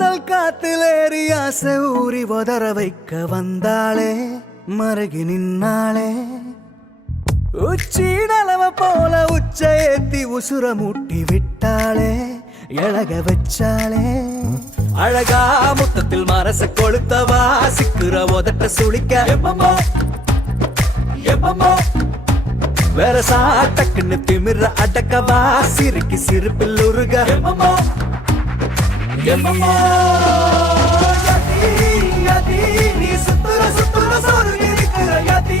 காதல் காத்திலேறி ஆசை ஊறி உதற வைக்க வந்தாளே மருகி நின்னாளே உச்சி நலவ போல உச்ச ஏத்தி உசுர மூட்டி விட்டாளே எழக வச்சாளே அழகா முத்தத்தில் மரச கொளுத்தவா சிக்குற உதட்ட சுளிக்க எப்பமோ எப்பமோ வேற சாட்டக்குன்னு திமிர அடக்கவா சிறுக்கி சிரிப்பில் உருக எப்பமோ எப்பமோ நீ சுத்துற சுத்துற சோறு இருக்கிற யதி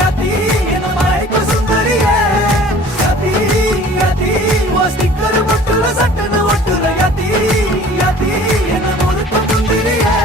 யதி என்ன மாய்க்கு சுந்தரியே யதி யதி ஓ ஸ்டிக்கர் முட்டுல சட்டன ஒட்டுற யதி யதி என்ன முழுக்க முந்திரியே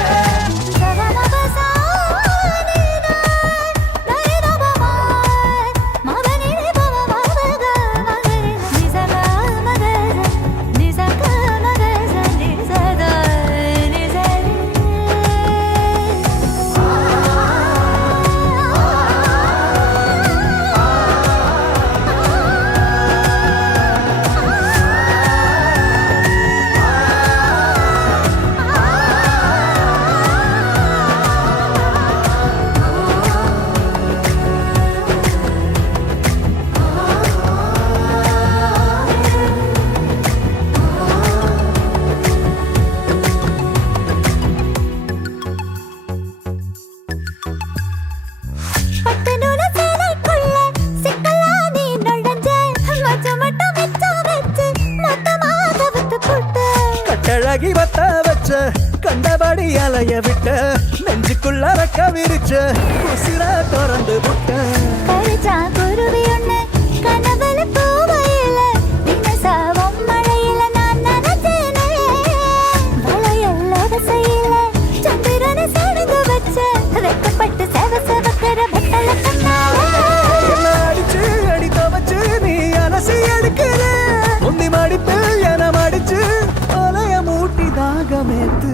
கட்டழகி வத்த வச்ச கண்டபடி அலைய விட்ட நெஞ்சுக்குள்ள ரக்க விரிச்ச உசிர திறந்து விட்ட குருவி ஒண்ணு கனவுல பூவையில தினசாவும் மழையில நான் நினைச்சேனே வளையல்லாத செய்யல சந்திரனை சடுங்க வச்ச வெக்கப்பட்டு செவ செவக்கிற வெட்டல கண்ணால அடிச்சு அடித்த வச்சு நீ அலசி எடுக்கிற முந்தி மடிப்பு என மடிச்சு அலைய மூட்டி தாகமேத்துற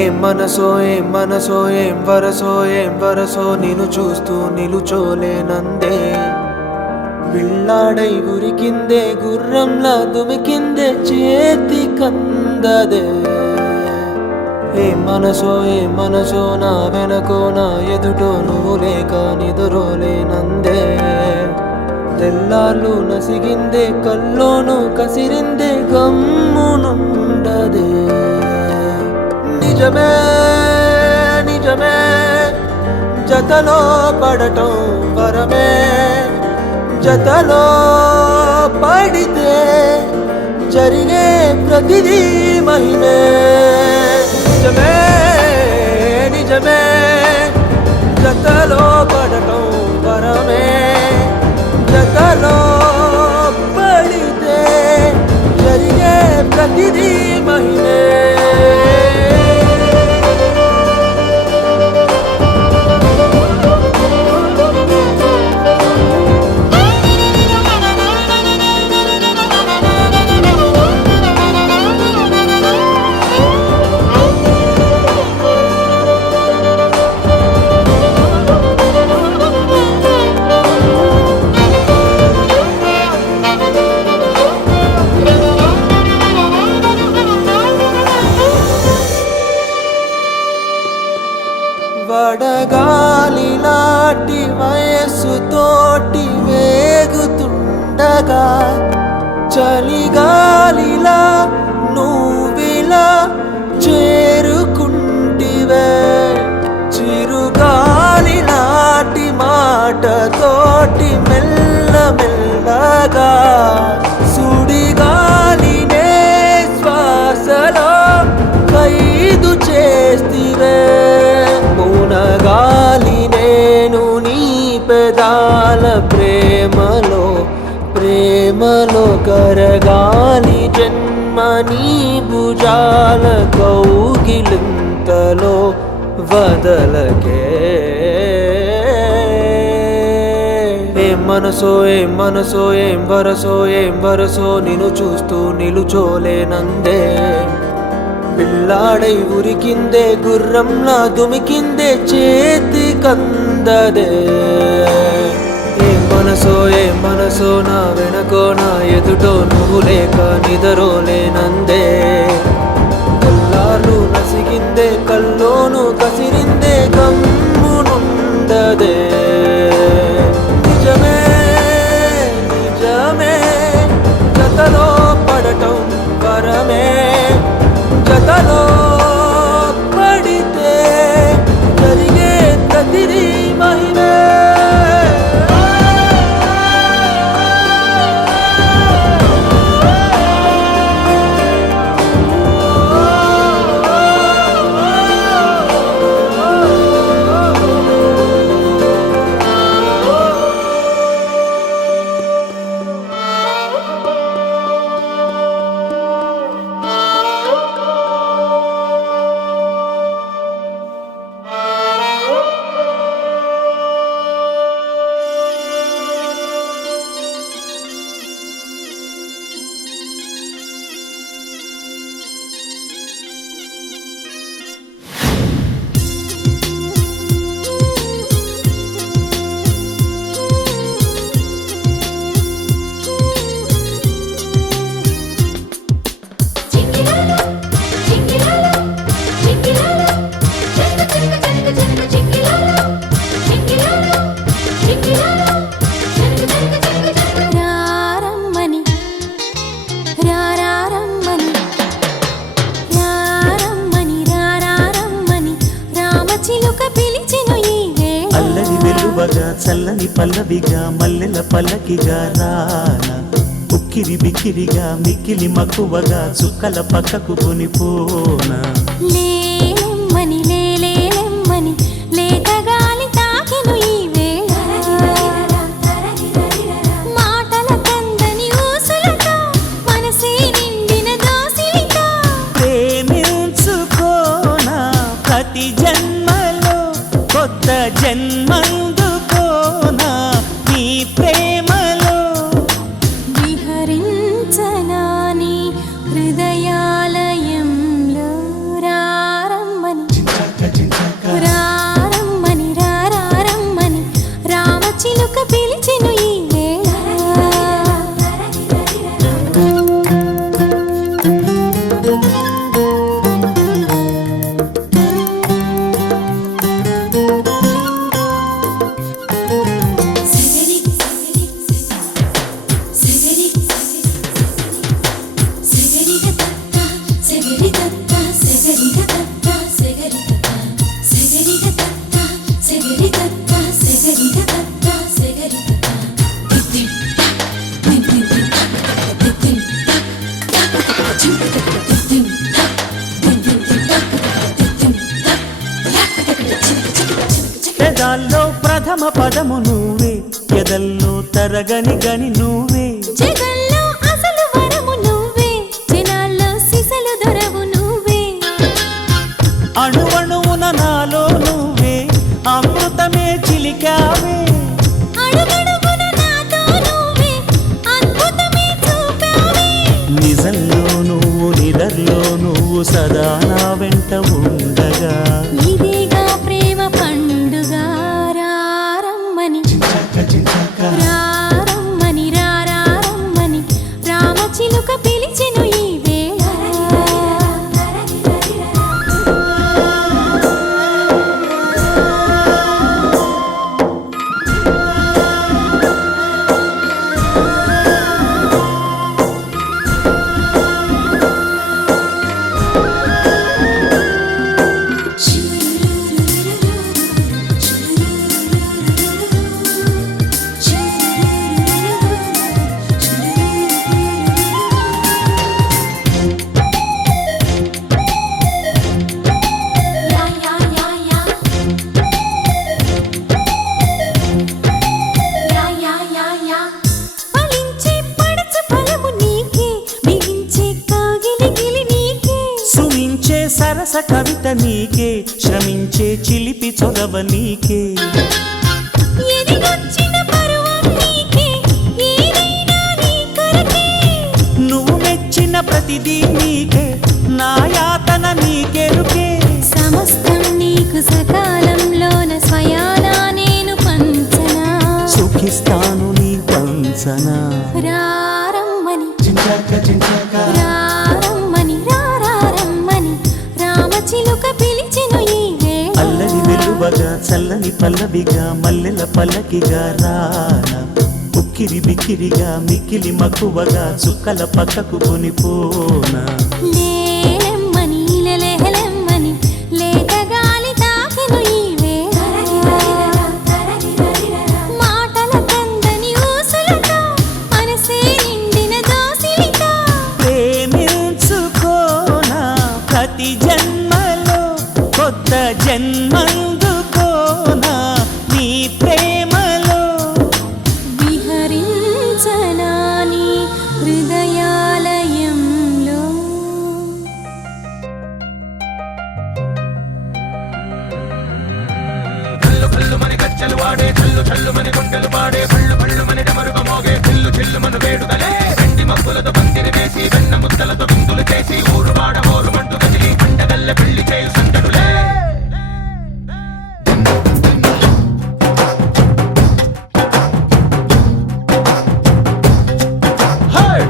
ఏం మనసో ఏం వరసో నిన్ను చూస్తూ నిలుచోలేనందే బిళ్ళాడై ఉరికిందే గుర్రంలా దుమికిందే చేతి కందదే ఏం మనసో నా వెనకో నా ఎదుటో నువ్వు లేక నిదురోలేనందే తెల్లార్లు నసిగిందే కల్లోను కసిరిందే గమ్మునుండదే నిజమే నిజమే జతలో పడటం వరమే జతలో పడితే జరిగే ప్రతిదీ మహిమే నిజమే నిజమే జతలో పడటం వరమే జతలో వడగాలి నాటి వయస్సుతోటి వేగుతుండగా చలిగాలిలా నువ్విలా చేరుకుంటివే చిరుగాలి నాటి మాటతోటి మెల్లమెల్లగా సుడిగాలినే శ్వాసలో ఖైదు చేస్తివే మునగాలి నేను నీ పెదాల ప్రేమలో కరగాలి జన్మ నీ భుజాల కౌగిలింతలో వదలకే ఏం మనసో ఏం వరసో నిన్ను చూస్తూ నిలుచోలేనందే పిల్లాడై ఉరికిందే గుర్రంలా దుమికిందే చేతి కందదే ఏం మనసో నా వెనకో నా ఎదుటో నువ్వు లేక నిదరోలేనందే కల్లాలు నసిగిందే కల్లోను కసిరిందే గమ్మునుండదే నిజమే జతలో పడటం వరమే జతలో పడితే జరిగే ప్రతిదీ మహిమే చల్లని పల్లవిగా మల్లెల పల్లకిగా రానా ఉక్కిరి బిక్కిరిగా మిక్కిలి మక్కువగా చుక్కల పక్కకు కొనిపోనా లేలెమ్మని లేలేలెమ్మని లేతగాలి తాకెను ఈ వేళ మాటల కందని ఊసులతో మనసే నిండిన దోసిలితో ప్రేమించుకోనా ప్రతి జన్మలో కొత్త జన్మందుకోనా నీ ప్రేమలో విహరించనాని హృదయాలయంలో రారమ్మని రారమ్మని రామచిలుక పిలిచెను ఈ వేళ పెదాల్లో ప్రథమ పదము నువ్వే ఎదల్లో తరగని గని నువ్వే జగల్లో అసలు వరము నువ్వే జనాల్లో సిసలు దొరవు నువ్వే అణువణువున నాలో నువ్వే అమృతమే చిలికావే అడుగడుగున నాతో నువ్వే అద్భుతమే చూపావే నిజంలో నువ్వు నిదర్లో నువ్వు సదా నా వెంట ఉండగా ఇదిగా ప్రేమ పండుగ రారమ్మని రారమ్మని రారమ్మని రామచిలుక పిలిచెను ఈ వేళ నీకే, శ్రమించే చిలిపి చొరవ నీకే. ఎదిగొచ్చిన పరువం నీకే, ఏదైనా నీ కొరకే. నువ్వు మెచ్చిన ప్రతిదీ నీకే, నా యాతన నీకెరుకే. సమస్తం నీకు సకాలంలోన స్వయానా నేను పంచనా. సుఖిస్తాను నీ పంచనా. రారమ్మని రారమ్మని రారమ్మని రామచిలుక పిలిచెను ఈ వేళ. అల్లరి వెలువగా చల్లని పల్లవిగా మల్లెల పల్లకిగా రానా. ఉక్కిరి బిక్కిరిగా మిక్కిలి మక్కువగా చుక్కల పక్కకు కొనిపోనా. లేలెమ్మని లెలెహలెమ్మని లేత గాలి తాకెను ఈ వేళ. మాటల కందని ఊసులతో మనసే నిండిన దోసిలితో. ప్రేమించుకోనా ప్రతి జన్మలో కొత్త జన్మందుకోనా నీ ప్రేమలో. విహరించనా నీ హృదయాలయంలో.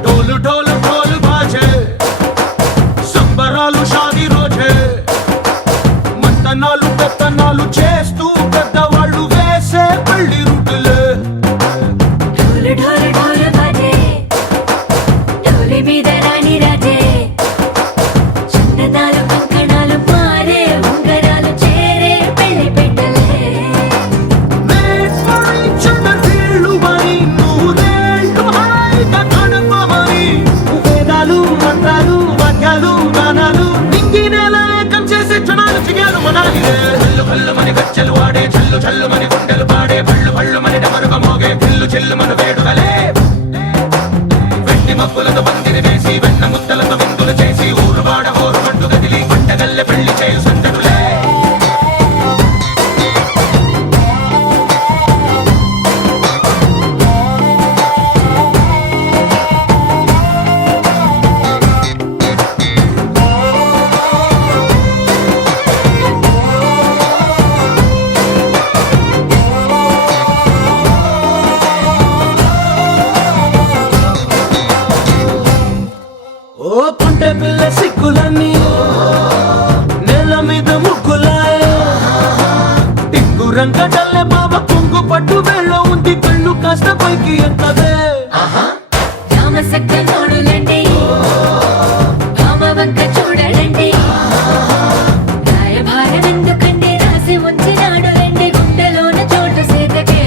డోలు డోలు డోలు బాజే సంబరాలు షాదీ రోజే. మంతనాలు పెత్తనాలు చేస్తూ పెద్దవాళ్ళు వేసే పెళ్లి రూటులే. ఢోలు ఢోలు ఢోలు బాజే, ఢోలి మీద రాణి రాజే. చందనాలు కంకణాలు మారే, ఉంగరాలు చేరే పెళ్లి పెట్టలే. Made for each other వీళ్ళు మరి నూరేళ్ళు హాయిగా గడపమని. వేదాలు మంత్రాలు వాక్యాలు గానాలు నింగినేల ఏకం చేసే క్షణాలు చిగాలు మనాలిలే. కళ్ళు కళ్ళు మని గజ్జలు వాడే, చల్లు చల్లు మని గుండెలు పాడే, పళ్ళు పళ్ళు మని డమరుగ మోగే, పిల్లు చిల్లు మన వేడుకలే. వెండి మబ్బులతో పందిరి వేసి, వెన్న ముద్దలతో విందులు చేసి, ఊరు వాడ హోరు మంటు గదిలి పంటగల్లె పెళ్లి చేయు సందడులే. ఓ పుంటె పిల్ల సిక్కులన్నీ నేల మీద ముగ్గులాయ. టింగు రంగడల్లె బాబ కుంగు పట్టు వెళ్ళ ఉంది, కళ్ళు కాస్త పైకి ఎక్కదే. రామసక్క నోడులండి, రామవంక చూడలండి. రాయభారం ఎందుకండి, రాసి ఉంచినాడు రండి గుండెలోన చోటు సేతకే.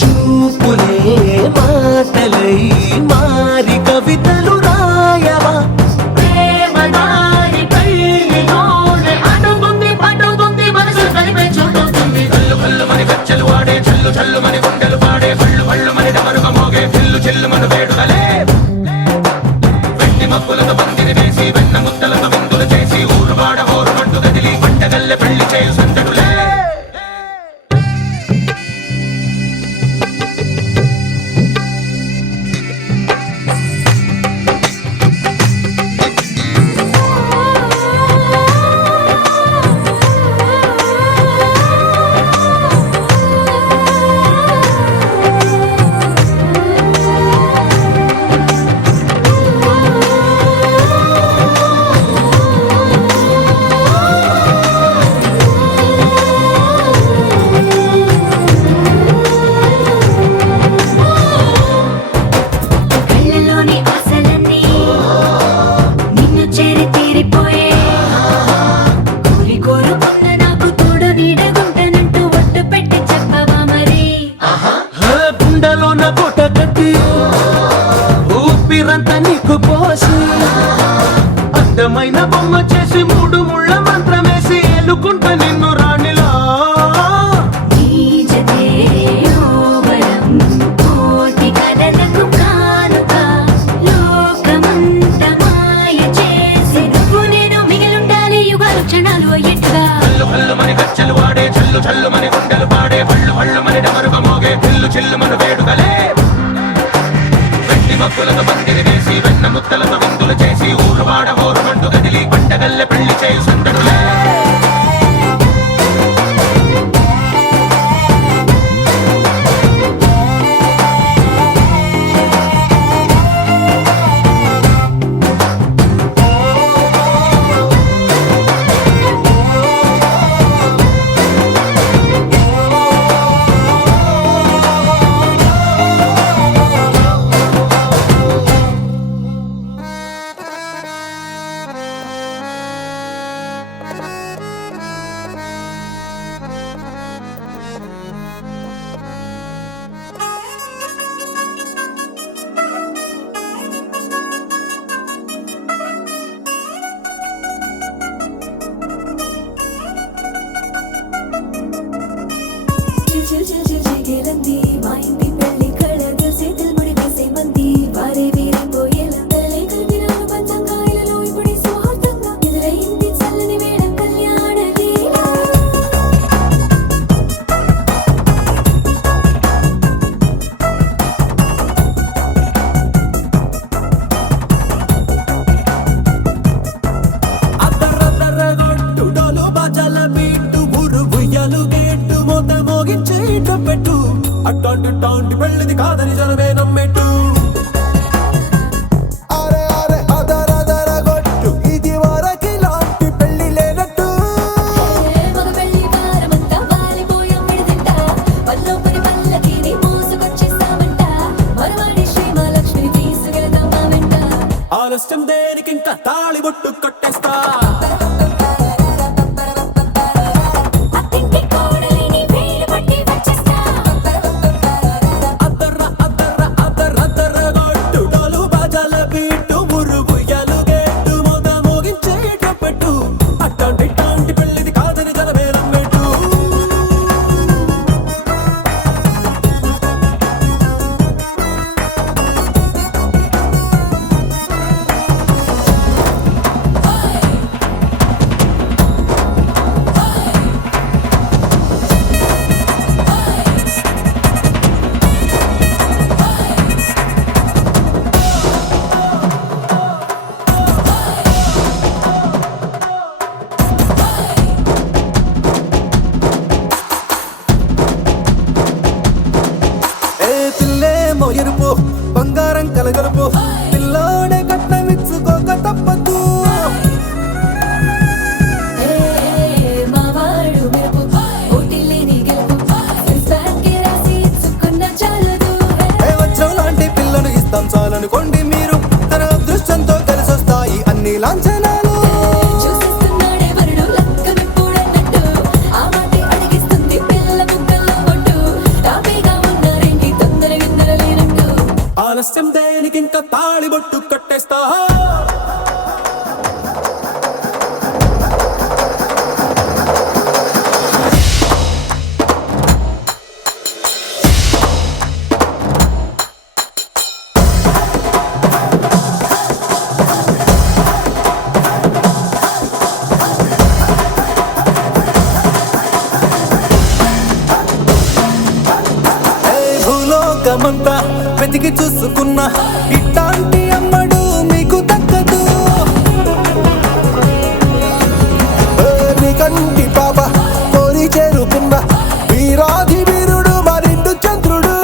చూపులే మాటలై మారి కవితలు రాయవా. ప్రేమ దారి పెళ్లిలోనే అడుగుంది పడుతుంది, మనసు కలిపే చోటవుతుంది. కళ్ళు కళ్ళు మని గజ్జలు వాడే, చల్లు చల్లు మని గుండెలు పాడే, పళ్ళు పళ్ళు మని డమరుగ మోగే, పిల్లు చిల్లు మన వేడుకలే. వెండి మబ్బులతో పందిరి వేసి, వెన్న ముద్దలతో విందులు చేసి, ఊరు వాడ హోరు మంటు గదిలి పంటగల్లె పెళ్లి చేయు సందడులే. కళ్ళలోని ఆశలన్నీ నిన్ను చేరి తీరిపోయే. కోరి కోరుకున్న నాకు తోడు నీడగుంటానంటూ ఒట్టు పెట్టి చెప్పవా మరి. గుండెలోన కోట కట్టి ఊపిరంతా నీకు పోసి, అందమైన బొమ్మ చేసి, మూడు ముళ్ళ మంత్రమేసి, ఎలుకుంట నిన్ను రాణిలా. నీ జతే ఓవరం కోటి కలలకు కానుక. లోకమంత మాయ చేసి నువ్వు నేను మిగిలుండాలి యుగాలు. కదా హల్లు హల్లు మని గజ్జలు వాడే చల్లు చల్లు మని గుండెలు పాడే హల్లు హల్లు మని డమరుగ మోగే పిల్లు చిల్లు మన వేడుకలే వెండి మబ్బులతో పందిరి వేసి వెన్న ముద్దలతో విందులు చేసి ఊరు వాడ ఊరు మంటు కదిలి పండగల్లె పెళ్లి చేయు సందడులే చిల్ చిల్ చిల్ చిగేలంది మా ఇంటి పెళ్లి కళగా చేతులు ముడి వేసే మంది వారే వీరే పోయేలా తలలే కలిపినాను పంచంగాయలలో ఇప్పుడే సౌహార్దంగా ఎదురైంది చల్లని వేళ కళ్యాణ లీల అద్దరద్దరగొట్టు డోలు బాజాల బీటు ఊరు ఉయ్యాలు గేట్టు మోత మోగించే పెట్టు అట్టాంటి టాంటి పెళ్ళిది కాదని జనమే నమ్మెట్టు అరే అరే అదరదరగొట్టు ఇది వరకి లాంటి పెళ్లి లేనట్టు మగ పెళ్లి వారమంతా వాలిపోయాం విడిదింట పల్లోపరి పల్లకిని మోసుకొచ్చేస్తామంట మరవాడి శ్రీమహాలక్ష్మిని తీసుకెళ్తాం మా వెంట ఆలస్యం దేనికి ఇంకా తాళి బొట్టు కొట్టేస్తా అత్తింటి కోడలిని వేలు పట్టి వచ్చేస్తా అద్దరద్దరగొట్టు డోలు బాజాల బీటు ఊరు ఉయ్యాలు గేట్టు మోత మోగించే పెట్టు అట్టాంటి టాంటి పెళ్ళిది కాదని జనమే నమ్మెట్టు ఏ పిల్లేమో ఎరుపు బంగారం కలగలుపు పిల్లోడే కట్నమిచ్చుకోక తప్పదు మా వాడు మెరుపు ఓటిల్లేని గెలుపు ఇన్స్టాగ్రామ్కి రాసి ఇచ్చుకున్న చాలదు ఏ వజ్రం లాంటి పిల్లను ఇస్తాం చాలనుకోండి మీరు తన అదృష్టంతో కలిసొస్తాయి అన్ని లాంఛనాలు చూసేస్తున్నాడే వరుడు లక్కమిప్పుడన్నట్టు ఆ మాటే అడిగిస్తుంది పిల్ల ముగ్గల్లో ఒట్టు తాపీగా ఉన్నారేంటి తొందర గిందర లేనట్టు ఆలస్యం దేనికి ఇంకా తాళి బొట్టు కట్టేస్తా భూలోకమంతా వెతికి చూసుకున్న ఇట్లాంటి అమ్మడు మీకు దక్కదు నీ కంటి పాప కోరి చేరుకున్న వీరాధి వీరుడు మరిండు చంద్రుడు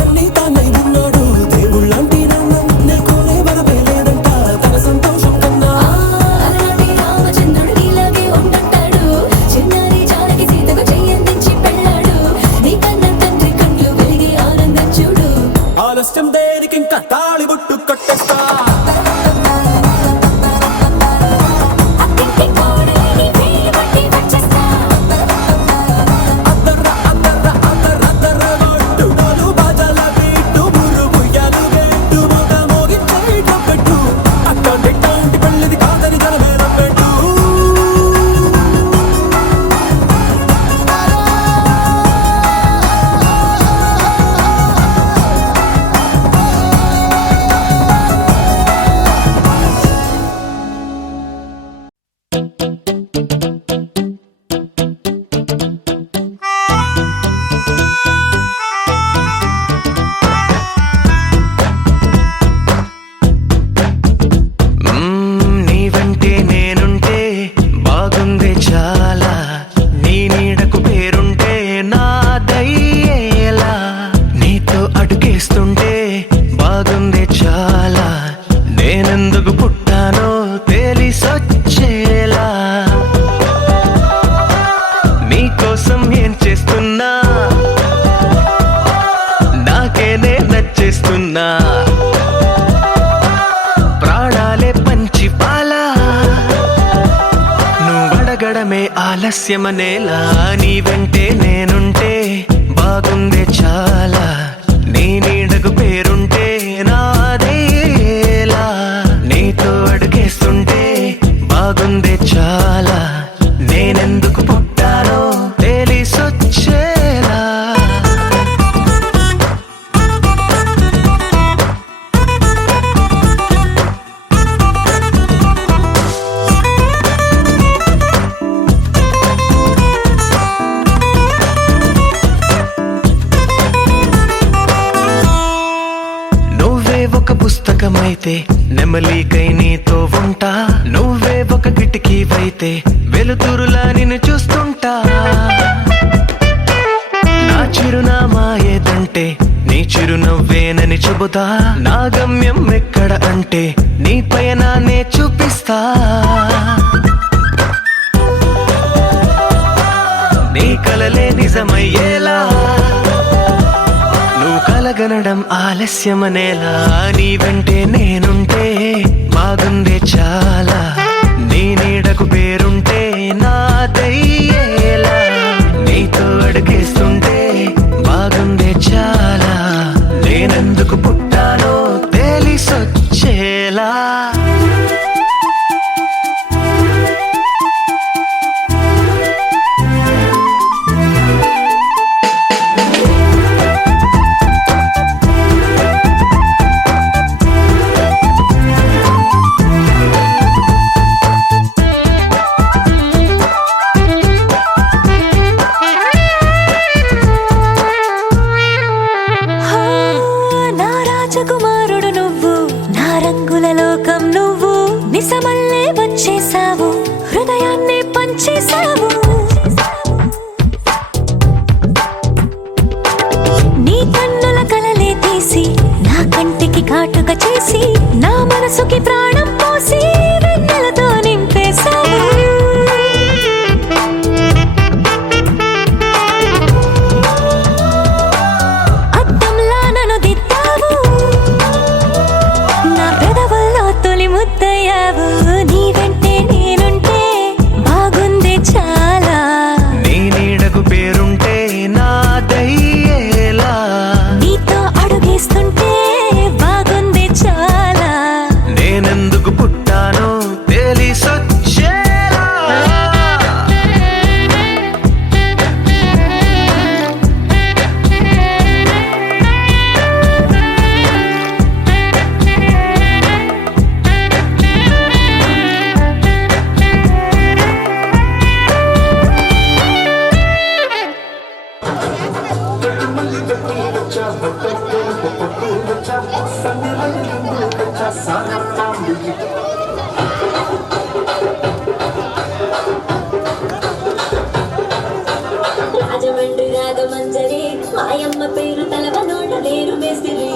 అన్ని తానై ఉన్నాడు దేవుళ్ళంటి నన్ను నే కోరే వరమే లేదంట తన సంతోషం కన్నా అలాంటి రామచంద్రుడు ఇలాగే ఉండంటాడు చిన్నారి జానకి సీతకు చెయ్యందించి పెళ్ళాడు నీ కన్న తండ్రి కళ్ళు వెలిగి ఆనందం చూడు ఆలస్యం దేనికి ఇంకా తాళి బొట్టు కట్టే ఆలస్యమనేలా నీ వెంటే నేనుంటే బాగుందే చాలా నీ నీడకు పేరుంటే నాదేలా నీతో అడుగేస్తుంటే బాగుందే చాలా నేనెందుకు పుట్టానో తెలిసొచ్చేలా ఒక పుస్తకమైతే నెమలికై నీతో ఉంటా నువ్వే ఒక కిటికీవైతే వెలుతురులా నిన్ను చూస్తుంటా నా చిరునామా ఏదంటే నీ చిరునవ్వేనని చెబుతా నా గమ్యం ఎక్కడ అంటే నీ పయనాన్నే చూపిస్తా నీ కలలే నిజమయ్యేలా నువ్వు కలగనడం ఆలస్యమనేలా నీ వెంటే నేనుంటే బాగుందే చాలా నీ నీడకు పేరుంటే నాదయ్యేలా నీతో అడుగేస్తుంటే బాగుందే చాలా నేనెందుకు పుట్టానో తెలిసొచ్చేలా రాజకుమారుడు నువ్వు నా రంగుల లోకం నువ్వు నిసమల్లే వచ్చేసావు హృదయాన్ని పంచేసావు నీ కన్నుల కలలే తీసి నా కంటికి కాటుక చేసి నా మనసుకి ప్రాణం పోసి వెన్నెలతో నింపేశావు నీ వెంటే నేనుంటే బాగుందే చాలా నీ నీడకు పేరుంటే నాదయ్యేలా నీతో అడుగేస్తుంటే బాగుందే చాలా నేనెందుకు పుట్టానో తెలిసొచ్చేలా రాజమండ్రి రాగమంజరి మాయమ్మ పేరు తలవ నోట లేరు మేస్తిరి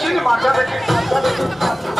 Chile,